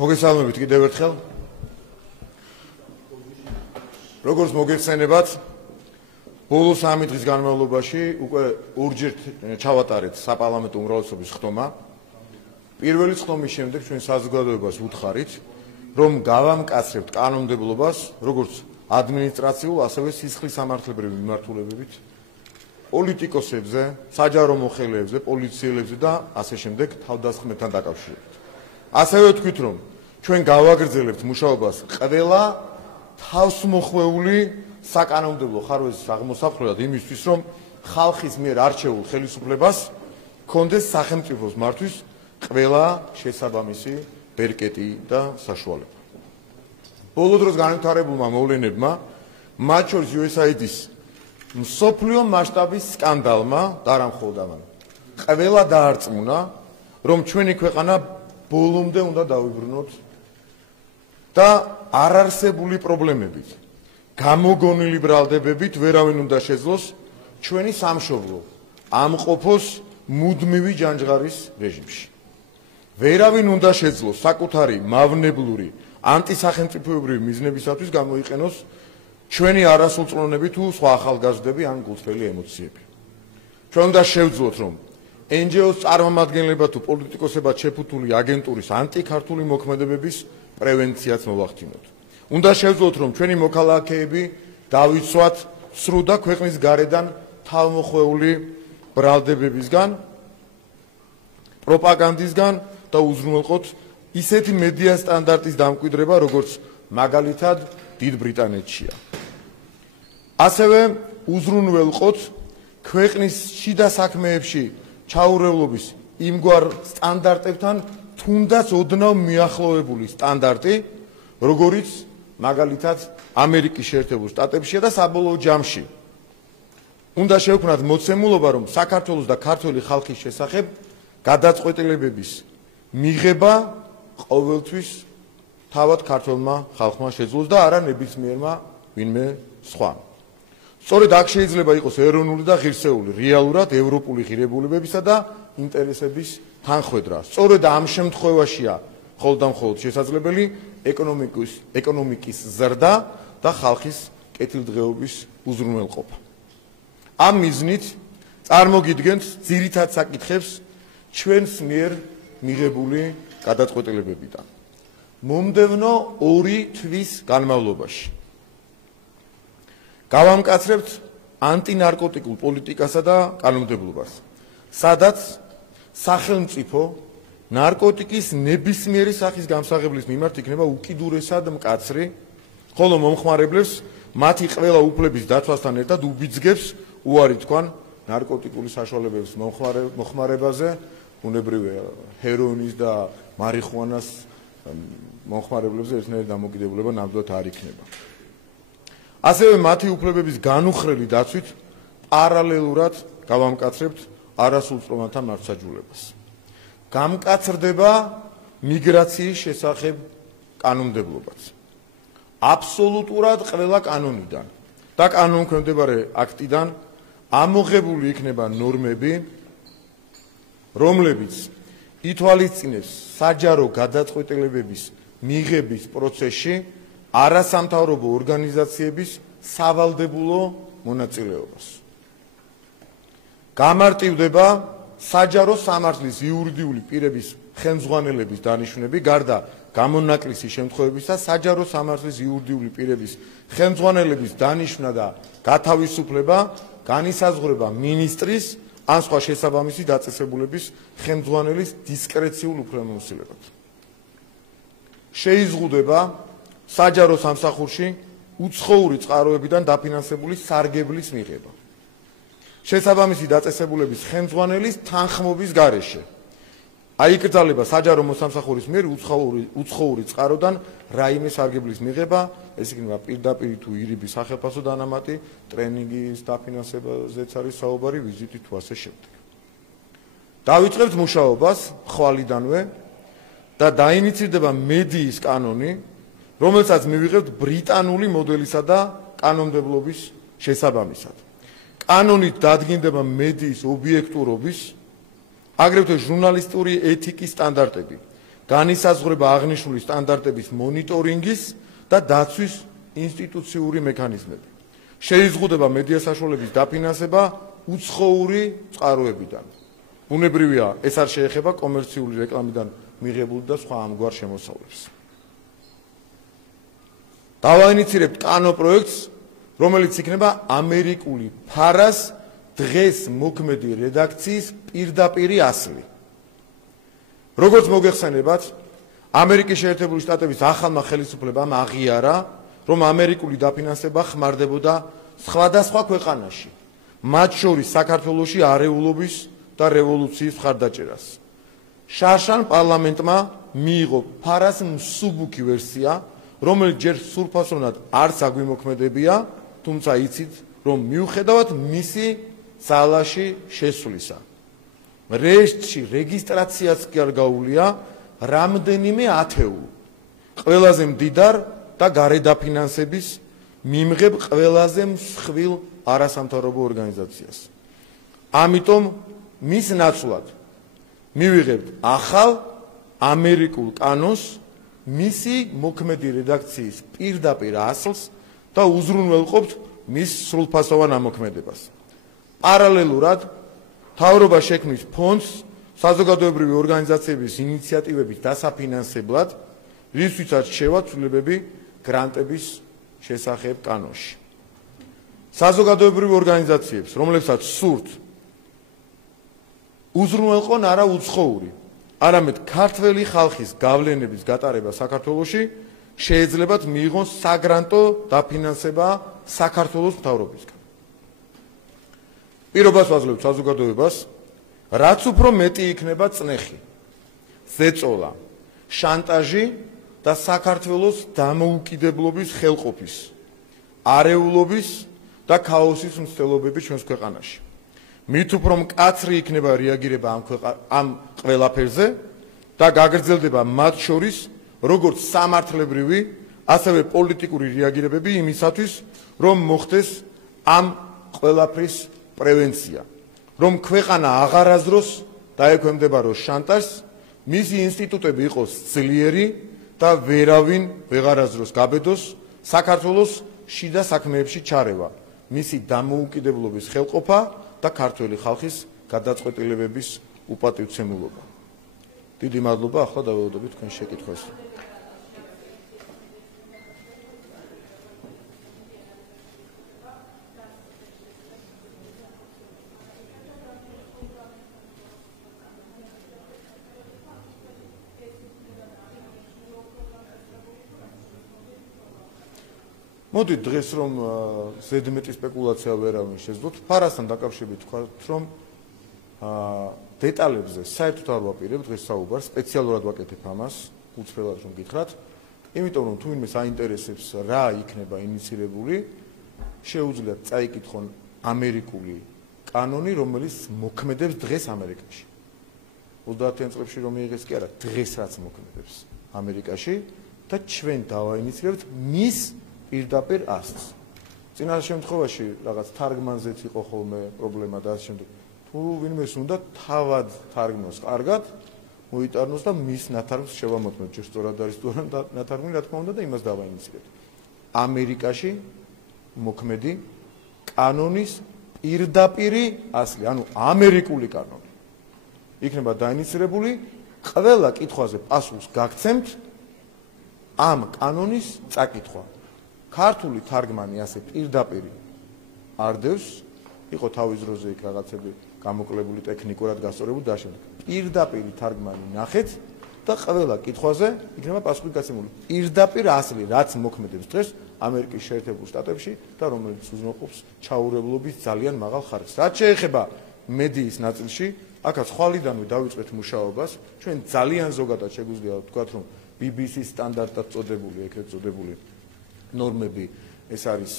მოგესალმებით კიდევ ერთხელ. როგორც მოგეხსენებათ, ბოლო 3 დღის განმავლობაში უკვე ორჯერ ჩავატარეთ საპარლამენტო უმრავლესობის ხტომა. პირველი ხტომის შემდეგ ჩვენ საზოგადოებას ვუთხარით, რომ გავამკაცრებთ კანონმდებლობას, როგორც ადმინისტრაციულ, ასევე სისხლის სამართლებრივი მიმართულებებით, პოლიტიკოსებზე, საჯარო მოხელეებზე, პოლიციელებზე და ასე შემდეგ თავდასხმებთან დაკავშირებით. ასევე ვთქვით, რომ ჩვენ გავაგრძელებთ მუშაობას ყველა თავსმოხვეული საკანონმდებლო ხარვეზის აღმოსავლად იმისთვის, რომ ხალხის მიერ არჩეულ ხელისუფლებას ჰქონდეს სახელმწიფოს მართვის ყველა შესაბამისი ბერკეტი და საშუალება. ბოლო დროს განვითარებულმა მოვლენებმა, მათ შორის USAID-ის მსოფლიო მასშტაბის სკანდალმა და არა მხოლოდ ამან, ყველა დაარწმუნა, რომ ჩვენი ქვეყანა ბოლომდე უნდა დავიბრუნოთ და არარსებული პრობლემებით, გამოგონილი ბრალდებებით ვერავინ უნდა შეძლოს ჩვენი სამშობლო ამყოფოს მუდმივი ჯანჯღარის რეჟიმში. ვერავინ უნდა შეძლოს საკუთარი მავნებლური ანტისახელმწიფოებრივი მიზნებისათვის გამოიყენოს ჩვენი არასრულწლოვნები თუ სხვა ახალგაზრდები ან გულწრფელი ემოციები. ჩვენ უნდა შევძლოთ, რომ NGO-ს წარმომადგენლებად თუ პოლიტიკოსებად შეფუთული აგენტურის ანტიქართული მოქმედებების პრევენციაც მოვახდინოთ. უნდა შევძლოთ, რომ ჩვენი მოქალაქეები დავიცვათ სრულ და ქვეყნის გარედან თავმოხვეული ბრალდებებისგან, პროპაგანდისგან და უზრუნველყოთ ისეთი მედია სტანდარტის დამკვიდრება, როგორც მაგალითად დიდ ბრიტანეთშია. ასევე უზრუნველყოთ ქვეყნის შიდა საქმეებში ჩაურევლობის იმგვარ სტანდარტებთან თუნდაც ოდნავ მიახლოვებული სტანდარტი, როგორიც მაგალითად ამერიკის შეერთებულ შტატებშია და საბოლოო ჯამში უნდა შევქმნათ მოცემულობა, რომ საქართველოს და ქართველი ხალხის შესახებ გადაწყვეტილებების მიღება ყოველთვის თავად ქართველმა ხალხმა შეძლოს და არა ნებისმიერმა ვინმე სხვა. სწორედ აქ შეიძლება იყოს ეროვნული და ღირსეული, რეალურად ევროპული ღირებულებებისა და ინტერესების თანხვედრა. სწორედ ამ შემთხვევაშია მხოლოდ და მხოლოდ შესაძლებელი ეკონომიკის ზრდა და ხალხის კეთილდღეობის უზრუნველყოფა. ამ მიზნით წარმოგიდგენთ ძირითად საკითხებს ჩვენს მიერ მიღებული გადაწყვეტილებებიდან. მომდევნო 2 თვის განმავლობაში გავამკაცრებთ ანტინარკოტიკულ პოლიტიკასა და კანონმდებლობას, სადაც სახელმწიფო ნარკოტიკის ნებისმიერი სახის გამსაღებლის მიმართ იქნება უკიდურესად მკაცრი, ხოლო მომხმარებლებს მათი ყველა უფლების დაცვასთან ერთად უბიძგებს უარი თქვან ნარკოტიკული საშუალებების მოხმარებაზე, უნებრივია ჰეროინის და მარიხუანას მომხმარებლებზე ერთნაირი დამოკიდებულება ნამდვილად არ იქნება. ასევე მათი უფლებების განუხრელი დაცვით პარალელურად გავამკაცრებთ არასრულწლოვანთა მართლმსაჯულებას. გამკაცრდება მიგრაციის შესახებ კანონმდებლობაც. აბსოლუტურად ყველა კანონიდან და კანონქვემდებარე აქტიდან ამოღებული იქნება ნორმები, რომლებიც ითვალისწინებს საჯარო გადაწყვეტილებების მიღების პროცესში არასამთავრობო ორგანიზაციების სავალდებულო მონაწილეობას. გამარტივდება საჯარო სამართლის იურიდიული პირების ხელმძღვანელების დანიშვნები, გარდა გამონაკლისის შემთხვევებისა, საჯარო სამართლის იურიდიული პირების ხელმძღვანელების დანიშვნა და გათავისუფლება განისაზღვრება მინისტრის ან სხვა შესაბამისი დაწესებულების ხელმძღვანელის დისკრეციულ უფლებამოსილებად. შეიზღუდება საჯარო სამსახურში უცხოური წყაროებიდან დაფინანსებული სარგებლის მიღება. შესაბამისი დაწესებულების ხელმძღვანელის თანხმობის გარეშე აიკრძალება საჯარო მოსამსახურის მიერ უცხოური წყაროდან რაიმე სარგებლის მიღება, ეს იქნება პირდაპირ თუ ირიბი სახელფასო დანამატი, ტრენინგის დაფინანსებაზეც არის საუბარი, ვიზიტი თუ ასე შემდეგ. დავიწყებთ მუშაობას ხვალიდანვე და დაინიცირდება მედიის კანონი, რომელსაც მივიღებთ ბრიტანული მოდელისა და კანონმდებლობის შესაბამისად. კანონით დადგინდება მედიის ობიექტურობის, აგრეთვე ჟურნალისტური ეთიკის სტანდარტები განისაზღვრება აღნიშნული სტანდარტების მონიტორინგის და დაცვის ინსტიტუციური მექანიზმები. შეიზღუდება მედია საშუალებების დაფინანსება უცხოური წყაროებიდან. ბუნებრივია, ეს არ შეეხება კომერციული რეკლამიდან მიღებული და სხვა ამგვარ შემოსავლებს. დავაინიცირებთ კანო პროექტს, რომელიც იქნება ამერიკული ფარას დღეს მოქმედი რედაქციის პირდაპირი ასლი. როგორც მოგეხსენებათ, ამერიკის შეერთებული შტატების ახალმა ხელისუფლებამ აღიარა, რომ ამერიკული დაფინანსება ხმარდებოდა სხვადასხვა ქვეყანაში, მათ შორის საქართველოში არეულობის და რევოლუციის მხარდაჭერას. შარშან პარლამენტმა მიიღო ფარას მსუბუქი ვერსია, რომელიც ჯერ სრულფასოვნად არც აგვიმოქმედებია, თუმცა იცით, რომ მიუხედავად მისი ძალაში შესვლისა, რეესტრში რეგისტრაციაც კი არ გაუვლია რამდენიმე ათეული, ყველაზე მდიდარ და გარედაფინანსების მიმღებ ყველაზე მსხვილ არასამთავრობო ორგანიზაციას. ამიტომ მის ნაცვლად მივიღებთ ახალ ამერიკულ კანონს, მისი მოქმედი რედაქციის პირდაპირ ასლს და უზრუნველყოფთ მის სრულფასოვან ამოქმედებას. პარალელურად მთავრობა შექმნის ფონდს საზოგადოებრივი ორგანიზაციების ინიციატივების დასაფინანსებლად, რისთვისაც რჩევა ცვლილებები გრანტების შესახებ კანონში. საზოგადოებრივი ორგანიზაციებს, რომლებსაც სურთ უზრუნველყონ არა უცხოური, არამედ ქართველი ხალხის გავლენების გატარება საქართველოში, შეეძლებათ მიიღონ საგრანტო დაფინანსება საქართველოს მთავრობისგან. პირობას ვაძლევთ საზოგადოებას, რაც უფრო მეტი იქნება წნეხი, ზეწოლა, შანტაჟი და საქართველოს დამოუკიდებლობის ხელყოფის, არეულობის და ქაოსის მცდელობები ჩვენს ქვეყანაში. მით უფრო მკაცრი იქნება რეაგირება ამ ყველაფერზე და გაგრძელდება მათ შორის როგორც სამართლებრივი, ასევე პოლიტიკური რეაგირებები იმისათვის, რომ მოხდეს ამ ყველაფრის პრევენცია, რომ ქვეყანა აღარასდროს დაექვემდებაროს შანტაჟს, მისი ინსტიტუტები იყოს ძლიერი და ვერავინ ვეღარასდროს გაბედოს საქართველოს შიდა საქმეებში ჩარევა, მისი დამოუკიდებლობის ხელყოფა და ქართველი ხალხის გადაწყვეტილებების უპატივცემულობა. დიდი მადლობა, ახლა დავეოდებით თქვენ შეკითხვას. მოდით დღეს რომ ზედმეტი სპეკულაცია ვერავინ შეძლოთ, ფარასთან დაკავშირებით თქვათ, რომ დეტალებზე საერთოდ არ ვაპირებ დღეს საუბარს, სპეციალურად ვაკეთებ ამას, უცვლელად რომ გითხრათ, იმიტომ რომ თუ ვინმე საინტერესებს რა იქნება ინიცირებული, შეუძლიათ წაიკითხონ ამერიკული კანონი, რომელიც მოქმედებს დღეს ამერიკაში. 30-იან წლებში რომ მიიღეს კი არა, დღეს რაც მოქმედებს ამერიკაში და ჩვენ დავაინიცირებთ მის პირდაპირ ასლს. წინა შემთხვევაში რაღაც თარგმანზეც იყო ხოლმე პრობლემა და ასე შემდეგ. თუ ვინმეს უნდა თავად თარგმნოს კარგად, მოიტარნოს და მის ნათარგმნს შევამოწმოთ, ჯერ სწორად არის თუ არა ნათარგმნი, რა თქმა უნდა და იმას დავაინიცირებთ. ამერიკაში მოქმედი კანონის პირდაპირი ასლი, ანუ ამერიკული კანონი იქნება დაინიცირებული, ყველა კითხვაზე პასუხს გაგცემთ ამ კანონის წაკითხვა. ქართული თარგმანი ასე პირდაპირ არ დევს, იყო თავის დროზე იქ რაღაცები გამოკლებული ტექნიკურად გასწორებული და შემდეგ. პირდაპირ თარგმანი ნახეთ და ყველა კითხვაზე იქნება პასუხი გაცემული. პირდაპირ ასლი, რაც მოქმედებს დღეს ამერიკის შეერთებულ შტატებში და რომელიც უზრუნველყოფს ჩაურევლობის ძალიან მაღალ ხარისხს. რაც შეეხება მედიის ნაწილში, აქაც ხვალიდანვე დავიწყეთ მუშაობას, ჩვენ ძალიან ზოგადად შეგვიძლია ვთქვათ, რომ BBC სტანდარტად წოდებული, ეგრეთ წოდებული ნორმები, ეს არის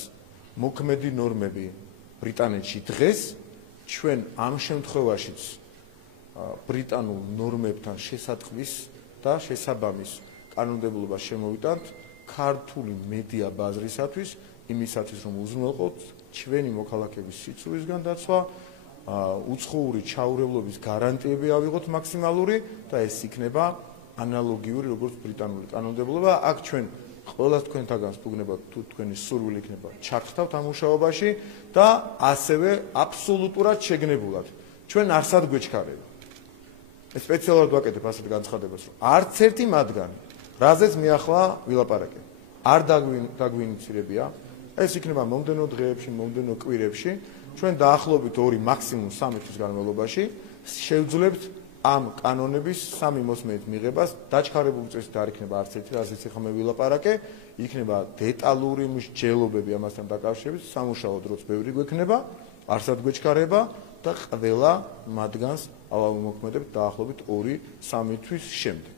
მოქმედი ნორმები ბრიტანეთში დღეს, ჩვენ ამ შემთხვევაშიც ბრიტანულ ნორმებთან შესატყვის და შესაბამის კანონმდებლობას შემოვიტანთ ქართული მედია ბაზრისათვის, იმისათვის რომ უზრუნველყოთ ჩვენი მოქალაქეების სიცოცხლისგან დაცვა, უცხოური ჩაურევლობის გარანტიები ავიღოთ მაქსიმალური და ეს იქნება ანალოგიური როგორც ბრიტანული კანონმდებლობა. აქ ჩვენ ყველას თქვენთაგან ვგნებავთ თუ თქვენი სურვილი იქნება ჩაგხსნათ ამ მუშაობაში და ასევე აბსოლუტურად შეგნებულად ჩვენ არსად გვეჩქარება. ეს სპეციალურად ვაკეთებ ასეთ განცხადებას, რომ არც ერთი მათგანი, რაზეც მე ახლა ვილაპარაკე, არ დაგვინიცირებია. ეს იქნება მომდენო დღეებში, მომდენო კვირებში, ჩვენ დაახლოებით 2 მაქსიმუმ 3 თვის განმავლობაში შევძლებთ ამ კანონების 3 მოსმენით მიღებას. დაჩქარებული წესით არ იქნება არც ერთი, რაზეც ახლა მე ვილაპარაკე, იქნება დეტალური მსჯელობები ამასთან დაკავშირებით, სამუშაო დროც ბევრი გვექნება, არსად გვეჩქარება და ყველა მათგანს ავამოქმედებთ დაახლოებით 2-3 თვის შემდეგ.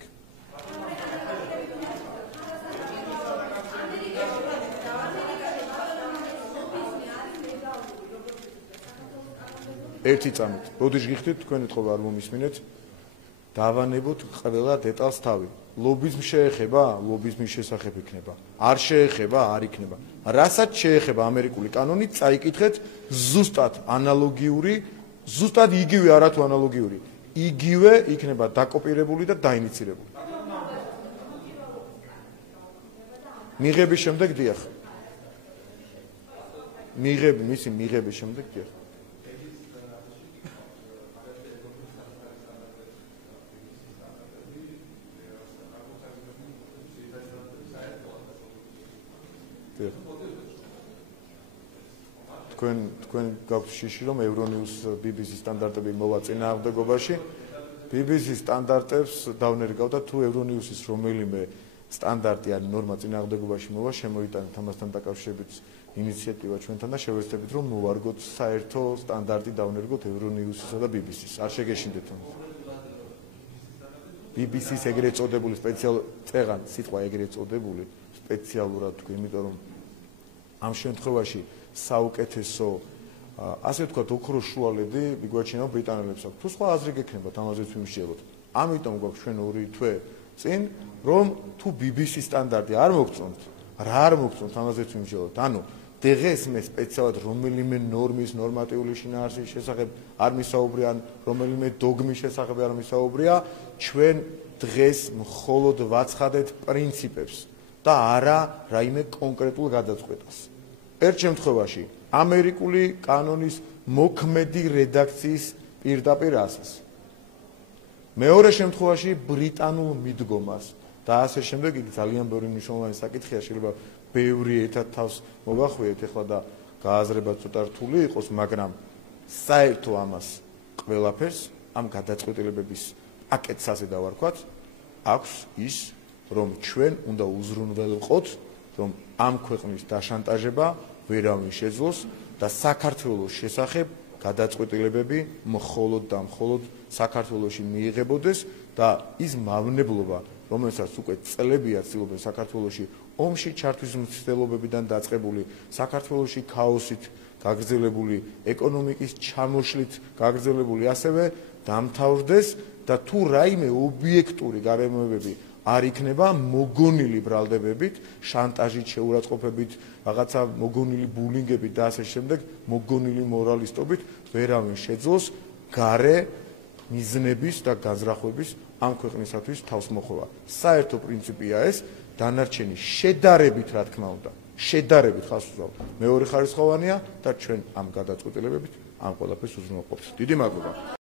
ერთი წამით. როდის გიხდით თქვენ ეთყობა არ მომისმინეთ. დავანებოთ ყველა დეტალს თავი. ლობიზმ შეეხება, ლობიზმის შესახებ იქნება. არ შეეხება, არ იქნება. რასაც შეეხება ამერიკული კანონი, წაიკითხეთ ზუსტად ანალოგიური, ზუსტად იგივე არათუ ანალოგიური. იგივე იქნება დაკოპირებული და დაინიცირებული. მიღების შემდეგ დიახ. მისი მიღების შემდეგ დიახ. თქვენ გაქვთ შიში რომ ევრონიუს BBC სტანდარტები მოვა წინააღმდეგობაში. BBC სტანდარტებს დავნერგავ და თუ ევრონიუსის რომელიმე სტანდარტი ან ნორმა წინააღმდეგობაში მოვა, შემოიტანეთ ამასთან დაკავშირებით ინიციატივა ჩვენთან და შევეცდებით რომ მოვარგოთ საერთო სტანდარტი დავნერგოთ ევრონიუსისა და BBC-ს. არ შეგეშინდეთ ამას. BBC-ს ეგრეთ წოდებული წეღან სიტყვა ეგრეთ წოდებული სპეციალურად თქვი, იმიტომ რომ ამ შემთხვევაში საუკეთესო ასე ვთქვათ ოქროს შუალედი მიგვაჩნია ბრიტანელებს აქვს. თუ სხვა აზრი გექნებათ, ამაზეც ვიმსჯელოთ. ამიტომ გვაქვს ჩვენ 2 თვე წინ, რომ თუ BBC სტანდარტი არ მოგწონთ, რა არ მოგწონთ, ამაზეც ვიმსჯელოთ. ანუ დღეს მე სპეციალად რომელიმე ნორმის, ნორმატიული შინაარსის შესახებ არ მისაუბრია, ან რომელიმე დოგმის შესახებ არ მისაუბრია, ჩვენ დღეს მხოლოდ ვაცხადეთ პრინციპებს და არა რაიმე კონკრეტულ გადაწყვეტას. ერთ შემთხვევაში ამერიკული კანონის მოქმედი რედაქციის პირდაპირ ასას. მეორე შემთხვევაში ბრიტანულ მიდგომას და ასე შემდეგ. იქ ძალიან ბევრი მნიშვნელოვანი საკითხია, შეიძლება ბევრი ერთად თავს მოვახვიეთ ახლა და გააზრება ცოტა რთული იყოს, მაგრამ საერთო ამას ყველაფერს ამ გადაწყვეტილებების პაკეტს ასე დავარქვათ, აქვს ის, რომ ჩვენ უნდა უზრუნველყოთ, რომ ამ ქვეყნის დაშანტაჟება ვერავინ შეძლოს და საქართველოს შესახებ გადაწყვეტილებები მხოლოდ და მხოლოდ საქართველოში მიიღებოდეს და ის მავნებლობა, რომელსაც უკვე წლებია ცდილობენ საქართველოში ომში ჩართვის მცდელობებიდან დაწყებული, საქართველოში ქაოსით გაგრძელებული, ეკონომიკის ჩამოშლით გაგრძელებული ასევე დამთავრდეს და თუ რაიმე ობიექტური გარემოებები არ იქნება მოგონილი ბრალდებებით, შანტაჟით, შეურაცხყოფებით, რაღაცა მოგონილი ბულინგებით და ასე შემდეგ, მოგონილი მორალისტობით, ვერავინ შეძლოს გარე მიზნების და განზრახვების ამ ქვეყნისათვის თავს მოხვევა. საერთო პრინციპია ეს, დანარჩენი შედარებით, რა თქმა უნდა, შედარებით ხას ვუძლავთ. მეორე ხარისხოვანია და ჩვენ ამ გადაწყვეტილებებით ამ ყველაფერს უზრუნველყოფთ. დიდი მადლობა.